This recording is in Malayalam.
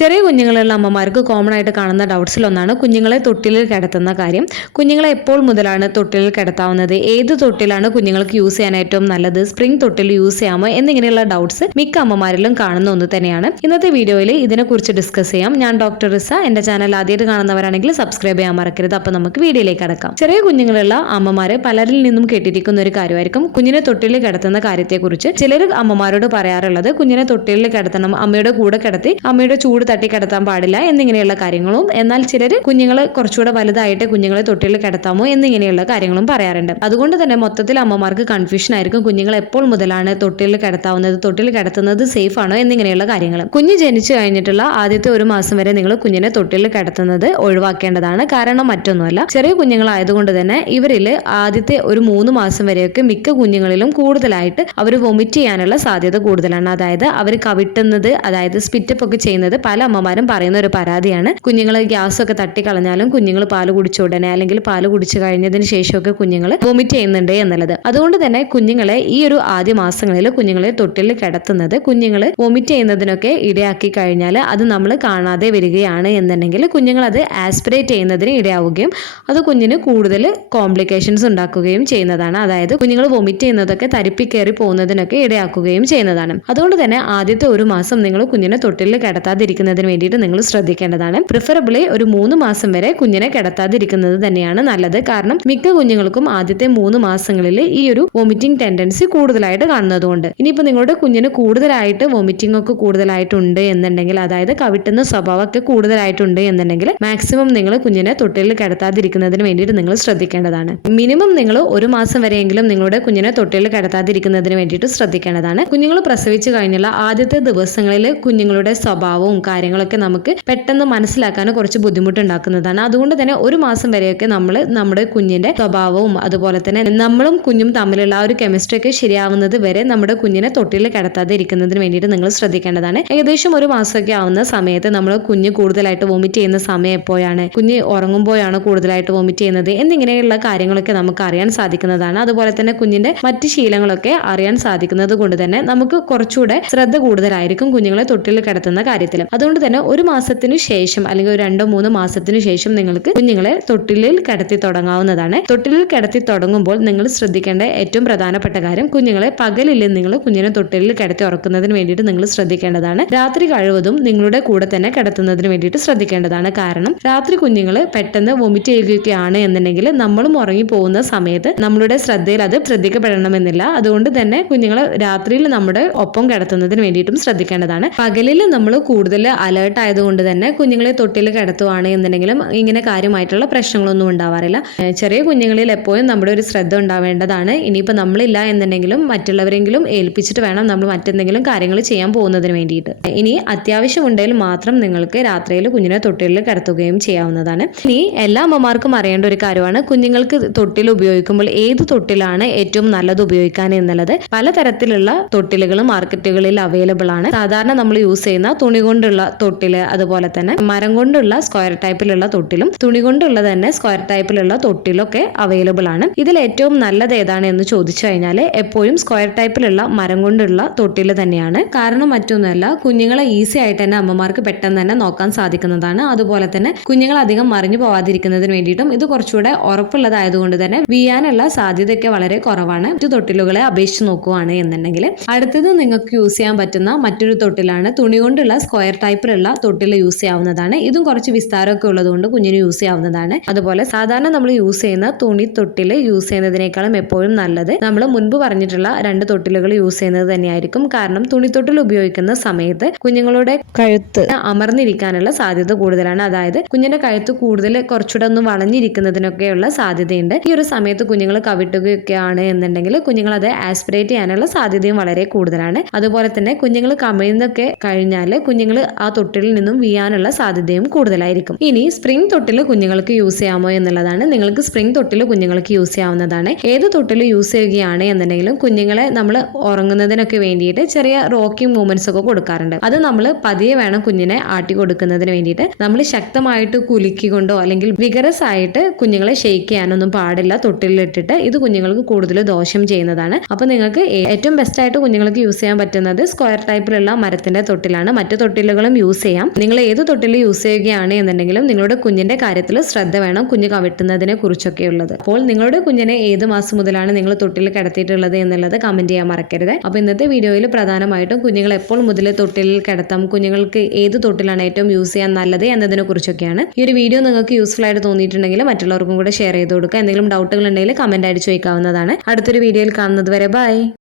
ചെറിയ കുഞ്ഞുങ്ങളുള്ള അമ്മമാർക്ക് കോമൺ ആയിട്ട് കാണുന്ന ഡൗട്ട്സിൽ ഒന്നാണ് കുഞ്ഞുങ്ങളെ തൊട്ടിലിൽ കിടത്തുന്ന കാര്യം. കുഞ്ഞുങ്ങളെ എപ്പോൾ മുതലാണ് തൊട്ടിലിൽ കിടത്താവുന്നത്? ഏത് തൊട്ടിലാണ് കുഞ്ഞുങ്ങൾക്ക് യൂസ് ചെയ്യാൻ ഏറ്റവും നല്ലത്? സ്പ്രിംഗ് തൊട്ടിൽ യൂസ് ചെയ്യാമോ? എന്നിങ്ങനെയുള്ള ഡൗട്ട്സ് മിക്ക അമ്മമാരിലും കാണുന്ന ഒന്ന് തന്നെയാണ്. ഇന്നത്തെ വീഡിയോയിൽ ഇതിനെക്കുറിച്ച് ഡിസ്കസ് ചെയ്യാം. ഞാൻ ഡോക്ടർ റിസ. എന്റെ ചാനൽ ആദ്യമായിട്ട് കാണുന്നവരാണെങ്കിൽ സബ്സ്ക്രൈബ് ചെയ്യാൻ മറക്കരുത്. അപ്പൊ നമുക്ക് വീഡിയോയിലേക്ക് കടക്കാം. ചെറിയ കുഞ്ഞുങ്ങളുള്ള അമ്മമാർ പലരിൽ നിന്നും കേട്ടിരിക്കുന്ന ഒരു കാര്യമായിരിക്കും കുഞ്ഞിനെ തൊട്ടിലിൽ കിടത്തുന്ന കാര്യത്തെക്കുറിച്ച്. ചിലർ അമ്മമാരോട് പറയാറുള്ളത് കുഞ്ഞിനെ തൊട്ടിലിൽ കിടത്തണം അമ്മയുടെ കൂടെ കിടത്തി അമ്മയുടെ ചൂട് തട്ടി കിടത്താൻ പാടില്ല എന്നിങ്ങനെയുള്ള കാര്യങ്ങളും. എന്നാൽ ചിലർ കുഞ്ഞുങ്ങൾ കുറച്ചുകൂടെ വലുതായിട്ട് കുഞ്ഞുങ്ങളെ തൊട്ടിൽ കിടത്താമോ എന്നിങ്ങനെയുള്ള കാര്യങ്ങളും പറയാറുണ്ട്. അതുകൊണ്ട് തന്നെ മൊത്തത്തിൽ അമ്മമാർക്ക് കൺഫ്യൂഷൻ ആയിരിക്കും. കുഞ്ഞുങ്ങൾ എപ്പോൾ മുതലാണ് തൊട്ടിൽ കിടത്താവുന്നത് തൊട്ടിൽ കിടത്തുന്നത് സേഫ് ആണോ എന്നിങ്ങനെയുള്ള കാര്യങ്ങൾ. കുഞ്ഞ് ജനിച്ചു കഴിഞ്ഞിട്ടുള്ള ആദ്യത്തെ ഒരു മാസം വരെ നിങ്ങൾ കുഞ്ഞിനെ തൊട്ടിൽ കിടത്തുന്നത് ഒഴിവാക്കേണ്ടതാണ്. കാരണം മറ്റൊന്നുമല്ല. ചെറിയ കുഞ്ഞുങ്ങളായതുകൊണ്ട് തന്നെ ഇവരിൽ ആദ്യത്തെ ഒരു മൂന്ന് മാസം വരെയൊക്കെ മിക്ക കുഞ്ഞുങ്ങളിലും കൂടുതലായിട്ട് അവർ വൊമിറ്റ് ചെയ്യാനുള്ള സാധ്യത കൂടുതലാണ്. അതായത് അവർ കവിട്ടുന്നത് അതായത് സ്പിറ്റപ്പ് ഒക്കെ ചെയ്യുന്നത് പല അമ്മമാരും പറയുന്ന ഒരു പരാതിയാണ്. കുഞ്ഞുങ്ങൾ ഗ്യാസ് ഒക്കെ തട്ടിക്കളഞ്ഞാലും കുഞ്ഞുങ്ങൾ പാൽ കുടിച്ച ഉടനെ അല്ലെങ്കിൽ പാൽ കുടിച്ചു കഴിഞ്ഞതിന് ശേഷമൊക്കെ കുഞ്ഞുങ്ങൾ വോമിറ്റ് ചെയ്യുന്നുണ്ട് എന്നുള്ളത്. അതുകൊണ്ട് തന്നെ കുഞ്ഞുങ്ങളെ ഈ ഒരു ആദ്യ മാസങ്ങളിൽ കുഞ്ഞുങ്ങളെ തൊട്ടിൽ കിടത്തുന്നത് കുഞ്ഞുങ്ങൾ വോമിറ്റ് ചെയ്യുന്നതിനൊക്കെ ഇടയാക്കി കഴിഞ്ഞാൽ അത് നമ്മൾ കാണാതെ വരികയാണ് എന്നുണ്ടെങ്കിൽ കുഞ്ഞുങ്ങൾ അത് ആസ്പിറേറ്റ് ചെയ്യുന്നതിന് ഇടയാവുകയും അത് കുഞ്ഞിന് കൂടുതൽ കോംപ്ലിക്കേഷൻസ് ഉണ്ടാക്കുകയും ചെയ്യുന്നതാണ്. അതായത് കുഞ്ഞുങ്ങൾ വോമിറ്റ് ചെയ്യുന്നതൊക്കെ തരിപ്പിക്കേറി പോകുന്നതിനൊക്കെ ഇടയാക്കുകയും ചെയ്യുന്നതാണ്. അതുകൊണ്ട് തന്നെ ആദ്യത്തെ ഒരു മാസം നിങ്ങൾ കുഞ്ഞിനെ തൊട്ടിൽ കിടത്താതിരിക്കുന്നതിന് വേണ്ടിയിട്ട് നിങ്ങൾ ശ്രദ്ധിക്കേണ്ടതാണ്. പ്രിഫറബിളി ഒരു മൂന്ന് മാസം വരെ കുഞ്ഞിനെ കിടത്താതിരിക്കുന്നത് തന്നെയാണ് നല്ലത്. കാരണം മിക്ക കുഞ്ഞുങ്ങൾക്കും ആദ്യത്തെ മൂന്ന് മാസങ്ങളിൽ ഈ ഒരു വോമിറ്റിംഗ് ടെൻഡൻസി കൂടുതലായിട്ട് കാണുന്നതുകൊണ്ട്. ഇനിയിപ്പോൾ നിങ്ങളുടെ കുഞ്ഞിന് കൂടുതലായിട്ട് വോമിറ്റിംഗ് ഒക്കെ കൂടുതലായിട്ടുണ്ട് എന്നുണ്ടെങ്കിൽ അതായത് കവിട്ടുന്ന സ്വഭാവമൊക്കെ കൂടുതലായിട്ടുണ്ട് എന്നുണ്ടെങ്കിൽ മാക്സിമം നിങ്ങൾ കുഞ്ഞിനെ തൊട്ടിലിൽ കിടത്താതിരിക്കുന്നതിന് വേണ്ടിയിട്ട് നിങ്ങൾ ശ്രദ്ധിക്കേണ്ടതാണ്. മിനിമം നിങ്ങൾ ഒരു മാസം വരെയെങ്കിലും നിങ്ങളുടെ കുഞ്ഞിനെ തൊട്ടിലിൽ കിടത്താതിരിക്കുന്നതിന് വേണ്ടിയിട്ട് ശ്രദ്ധിക്കേണ്ടതാണ്. കുഞ്ഞുങ്ങൾ പ്രസവിച്ചു കഴിഞ്ഞുള്ള ആദ്യത്തെ ദിവസങ്ങളിൽ കുഞ്ഞുങ്ങളുടെ സ്വഭാവവും കാര്യങ്ങളൊക്കെ നമുക്ക് പെട്ടെന്ന് മനസ്സിലാക്കാൻ കുറച്ച് ബുദ്ധിമുട്ടുണ്ടാക്കുന്നതാണ്. അതുകൊണ്ട് തന്നെ ഒരു മാസം വരെയൊക്കെ നമ്മൾ നമ്മുടെ കുഞ്ഞിന്റെ സ്വഭാവവും അതുപോലെ തന്നെ നമ്മളും കുഞ്ഞും തമ്മിലുള്ള ആ ഒരു കെമിസ്ട്രി ഒക്കെ ശരിയാവുന്നത് വരെ നമ്മുടെ കുഞ്ഞിനെ തൊട്ടിൽ കിടത്താതെ ഇരിക്കുന്നതിന് വേണ്ടിയിട്ട് നിങ്ങൾ ശ്രദ്ധിക്കേണ്ടതാണ്. ഏകദേശം ഒരു മാസമൊക്കെ ആവുന്ന സമയത്ത് നമ്മൾ കുഞ്ഞ് കൂടുതലായിട്ട് വോമിറ്റ് ചെയ്യുന്ന സമയം എപ്പോഴാണ്? കുഞ്ഞ് ഉറങ്ങുമ്പോഴാണ് കൂടുതലായിട്ട് വോമിറ്റ് ചെയ്യുന്നത്? എന്നിങ്ങനെയുള്ള കാര്യങ്ങളൊക്കെ നമുക്ക് അറിയാൻ സാധിക്കുന്നതാണ്. അതുപോലെ തന്നെ കുഞ്ഞിന്റെ മറ്റ് ശീലങ്ങളൊക്കെ അറിയാൻ സാധിക്കുന്നത് കൊണ്ട് തന്നെ നമുക്ക് കുറച്ചുകൂടെ ശ്രദ്ധ കൂടുതലായിരിക്കും കുഞ്ഞുങ്ങളെ തൊട്ടിൽ കിടത്തുന്ന കാര്യത്തിൽ അതുകൊണ്ട് തന്നെ ഒരു മാസത്തിനു ശേഷം അല്ലെങ്കിൽ ഒരു രണ്ടോ മൂന്നോ മാസത്തിനു ശേഷം നിങ്ങൾക്ക് കുഞ്ഞുങ്ങളെ തൊട്ടിലിൽ കിടത്തി തുടങ്ങാവുന്നതാണ്. തൊട്ടിലിൽ കിടത്തി തുടങ്ങുമ്പോൾ നിങ്ങൾ ശ്രദ്ധിക്കേണ്ട ഏറ്റവും പ്രധാനപ്പെട്ട കാര്യം കുഞ്ഞുങ്ങളെ പകലിൽ നിങ്ങൾ കുഞ്ഞിനെ തൊട്ടിലിൽ കിടത്തി ഉറക്കുന്നതിന് വേണ്ടിയിട്ട് നിങ്ങൾ ശ്രദ്ധിക്കേണ്ടതാണ്. രാത്രി കഴിവതും നിങ്ങളുടെ കൂടെ തന്നെ കിടത്തുന്നതിന് വേണ്ടിയിട്ട് ശ്രദ്ധിക്കേണ്ടതാണ്. കാരണം രാത്രി കുഞ്ഞുങ്ങൾ പെട്ടെന്ന് വൊമിറ്റ് ചെയ്യുകയാണ് എന്നുണ്ടെങ്കിൽ നമ്മളും ഉറങ്ങി പോകുന്ന സമയത്ത് നമ്മളുടെ ശ്രദ്ധയിൽ അത് ശ്രദ്ധിക്കപ്പെടണമെന്നില്ല. അതുകൊണ്ട് തന്നെ കുഞ്ഞുങ്ങളെ രാത്രിയിൽ നമ്മുടെ ഒപ്പം കിടത്തുന്നതിന് വേണ്ടിയിട്ടും ശ്രദ്ധിക്കേണ്ടതാണ്. പകലിൽ നമ്മൾ കൂടുതൽ അലേർട്ട് ആയതുകൊണ്ട് തന്നെ കുഞ്ഞുങ്ങളെ തൊട്ടിൽ കിടത്തുവാണ് എന്നുണ്ടെങ്കിലും ഇങ്ങനെ കാര്യമായിട്ടുള്ള പ്രശ്നങ്ങളൊന്നും ഉണ്ടാവാറില്ല. ചെറിയ കുഞ്ഞുങ്ങളിൽ എപ്പോഴും നമ്മുടെ ഒരു ശ്രദ്ധ ഉണ്ടാവേണ്ടതാണ്. ഇനിയിപ്പോൾ നമ്മളില്ല എന്നുണ്ടെങ്കിലും മറ്റുള്ളവരെങ്കിലും ഏൽപ്പിച്ചിട്ട് വേണം നമ്മൾ മറ്റെന്തെങ്കിലും കാര്യങ്ങൾ ചെയ്യാൻ പോകുന്നതിന് വേണ്ടിയിട്ട്. ഇനി അത്യാവശ്യം ഉണ്ടെങ്കിൽ മാത്രം നിങ്ങൾക്ക് രാത്രിയിൽ കുഞ്ഞിനെ തൊട്ടിലിൽ കിടത്തുകയും ചെയ്യാവുന്നതാണ്. ഇനി എല്ലാ അമ്മമാർക്കും അറിയേണ്ട ഒരു കാര്യമാണ്. കുഞ്ഞുങ്ങൾക്ക് തൊട്ടിൽ ഉപയോഗിക്കുമ്പോൾ ഏത് തൊട്ടിലാണ് ഏറ്റവും നല്ലത് ഉപയോഗിക്കാൻ എന്നുള്ളത്. പലതരത്തിലുള്ള തൊട്ടിലുകൾ മാർക്കറ്റുകളിൽ അവൈലബിൾ ആണ്. സാധാരണ നമ്മൾ യൂസ് ചെയ്യുന്ന തുണി കൊണ്ടുള്ള തൊട്ടിൽ അതുപോലെ തന്നെ മരം കൊണ്ടുള്ള സ്ക്വയർ ടൈപ്പിലുള്ള തൊട്ടിലും തുണി കൊണ്ടുള്ള തന്നെ സ്ക്വയർ ടൈപ്പിലുള്ള തൊട്ടിലൊക്കെ അവൈലബിൾ ആണ്. ഇതിൽ ഏറ്റവും നല്ലത് ഏതാണ് എന്ന് ചോദിച്ചു കഴിഞ്ഞാൽ എപ്പോഴും സ്ക്വയർ ടൈപ്പിലുള്ള മരം കൊണ്ടുള്ള തൊട്ടിൽ തന്നെയാണ്. കാരണം മറ്റൊന്നുമല്ല കുഞ്ഞുങ്ങളെ ഈസി ആയിട്ട് തന്നെ അമ്മമാർക്ക് പെട്ടെന്ന് തന്നെ നോക്കാൻ സാധിക്കുന്നതാണ്. അതുപോലെ തന്നെ കുഞ്ഞുങ്ങൾ അധികം മറിഞ്ഞു പോവാതിരിക്കുന്നതിന് വേണ്ടിയിട്ടും ഇത് കുറച്ചുകൂടെ ഉറപ്പുള്ളതായതുകൊണ്ട് തന്നെ വീയാനുള്ള സാധ്യതയൊക്കെ വളരെ കുറവാണ്. മറ്റു തൊട്ടിലുകളെ അപേക്ഷിച്ച് നോക്കുവാണ് എന്നുണ്ടെങ്കിൽ. അടുത്തത് നിങ്ങൾക്ക് യൂസ് ചെയ്യാൻ പറ്റുന്ന മറ്റൊരു തൊട്ടിലാണ് തുണി കൊണ്ടുള്ള സ്ക്വയർ ടൈപ്പിലുള്ള തൊട്ടിൽ യൂസ് ചെയ്യാവുന്നതാണ്. ഇതും കുറച്ച് വിസ്താരമൊക്കെ ഉള്ളതുകൊണ്ട് കുഞ്ഞിന് യൂസ് ചെയ്യാവുന്നതാണ്. അതുപോലെ സാധാരണ നമ്മൾ യൂസ് ചെയ്യുന്ന തുണി തൊട്ടിൽ യൂസ് ചെയ്യുന്നതിനേക്കാളും എപ്പോഴും നല്ലത് നമ്മൾ മുൻപ് പറഞ്ഞിട്ടുള്ള രണ്ട് തൊട്ടിലുകൾ യൂസ് ചെയ്യുന്നത് തന്നെയായിരിക്കും. കാരണം തുണിത്തൊട്ടിൽ ഉപയോഗിക്കുന്ന സമയത്ത് കുഞ്ഞുങ്ങളുടെ കഴുത്ത് അമർന്നിരിക്കാനുള്ള സാധ്യത കൂടുതലാണ്. അതായത് കുഞ്ഞിന്റെ കഴുത്ത് കൂടുതൽ കുറച്ചുകൂടെ ഒന്ന് വളഞ്ഞിരിക്കുന്നതിനൊക്കെയുള്ള സാധ്യതയുണ്ട്. ഈ ഒരു സമയത്ത് കുഞ്ഞുങ്ങൾ കവിട്ടുകയൊക്കെയാണ് എന്നുണ്ടെങ്കിൽ കുഞ്ഞുങ്ങൾ അത് ആസ്പിറേറ്റ് ചെയ്യാനുള്ള സാധ്യതയും വളരെ കൂടുതലാണ്. അതുപോലെ തന്നെ കുഞ്ഞുങ്ങൾ കമിഴ്ന്നൊക്കെ കഴിഞ്ഞാൽ കുഞ്ഞുങ്ങൾ ആ തൊട്ടിലിൽ നിന്നും വീഴാനുള്ള സാധ്യതയും കൂടുതലായിരിക്കും. ഇനി സ്പ്രിംഗ് തൊട്ടിൽ കുഞ്ഞുങ്ങൾക്ക് യൂസ് ചെയ്യാമോ എന്നുള്ളതാണ്. നിങ്ങൾക്ക് സ്പ്രിംഗ് തൊട്ടിൽ കുഞ്ഞുങ്ങൾക്ക് യൂസ് ചെയ്യാവുന്നതാണ്. ഏത് തൊട്ടിൽ യൂസ് ചെയ്യുകയാണ് എന്നുണ്ടെങ്കിലും കുഞ്ഞുങ്ങളെ നമ്മൾ ഉറങ്ങുന്നതിനൊക്കെ വേണ്ടിയിട്ട് ചെറിയ റോക്കിംഗ് മൂവ്മെന്റ്സ് ഒക്കെ കൊടുക്കാറുണ്ട്. അത് നമ്മൾ പതിയെ വേണം കുഞ്ഞിനെ ആട്ടി കൊടുക്കുന്നതിന് വേണ്ടിയിട്ട്. നമ്മൾ ശക്തമായിട്ട് കുലുക്കിക്കൊണ്ടോ അല്ലെങ്കിൽ വിഗറസ് ആയിട്ട് കുഞ്ഞുങ്ങളെ ഷെയ്ക്ക് ചെയ്യാനൊന്നും പാടില്ല. തൊട്ടിലിട്ടിട്ട് ഇത് കുഞ്ഞുങ്ങൾക്ക് കൂടുതൽ ദോഷം ചെയ്യുന്നതാണ്. അപ്പൊ നിങ്ങൾക്ക് ഏറ്റവും ബെസ്റ്റ് ആയിട്ട് കുഞ്ഞുങ്ങൾക്ക് യൂസ് ചെയ്യാൻ പറ്റുന്നത് സ്ക്വയർ ടൈപ്പിലുള്ള മരത്തിന്റെ തൊട്ടിലാണ്. മറ്റു തൊട്ടിലുകളും വേണം യൂസ് ചെയ്യാം. നിങ്ങൾ ഏത് തൊട്ടിൽ യൂസ് ചെയ്യുകയാണ് എന്നുണ്ടെങ്കിലും നിങ്ങളുടെ കുഞ്ഞിന്റെ കാര്യത്തിൽ ശ്രദ്ധ വേണം കുഞ്ഞ് കവിട്ടുന്നതിനെ കുറിച്ചൊക്കെ ഉള്ളത്. അപ്പോൾ നിങ്ങളുടെ കുഞ്ഞിനെ ഏത് മാസം മുതലാണ് നിങ്ങൾ തൊട്ടിൽ കിടത്തിയിട്ടുള്ളത് എന്നുള്ളത് കമന്റ് ചെയ്യാൻ മറക്കരുത്. അപ്പോൾ ഇന്നത്തെ വീഡിയോയിൽ പ്രധാനമായിട്ടും കുഞ്ഞുങ്ങൾ എപ്പോൾ മുതൽ തൊട്ടിലിൽ കിടത്താം കുഞ്ഞുങ്ങൾക്ക് ഏത് തൊട്ടിലാണ് ഏറ്റവും യൂസ് ചെയ്യാൻ നല്ലത് എന്നതിനെ കുറിച്ചൊക്കെയാണ്. ഈ ഒരു വീഡിയോ നിങ്ങൾക്ക് യൂസ്ഫുൾ ആയിട്ട് തോന്നിയിട്ടുണ്ടെങ്കിൽ മറ്റുള്ളവർക്കും കൂടെ ഷെയർ ചെയ്ത് കൊടുക്കുക. എന്തെങ്കിലും ഡൗട്ടുകൾ ഉണ്ടെങ്കിൽ കമന്റ് ആയിട്ട് ചോദിക്കാവുന്നതാണ്. അടുത്തൊരു വീഡിയോയിൽ കാണുന്നത് വരെ ബൈ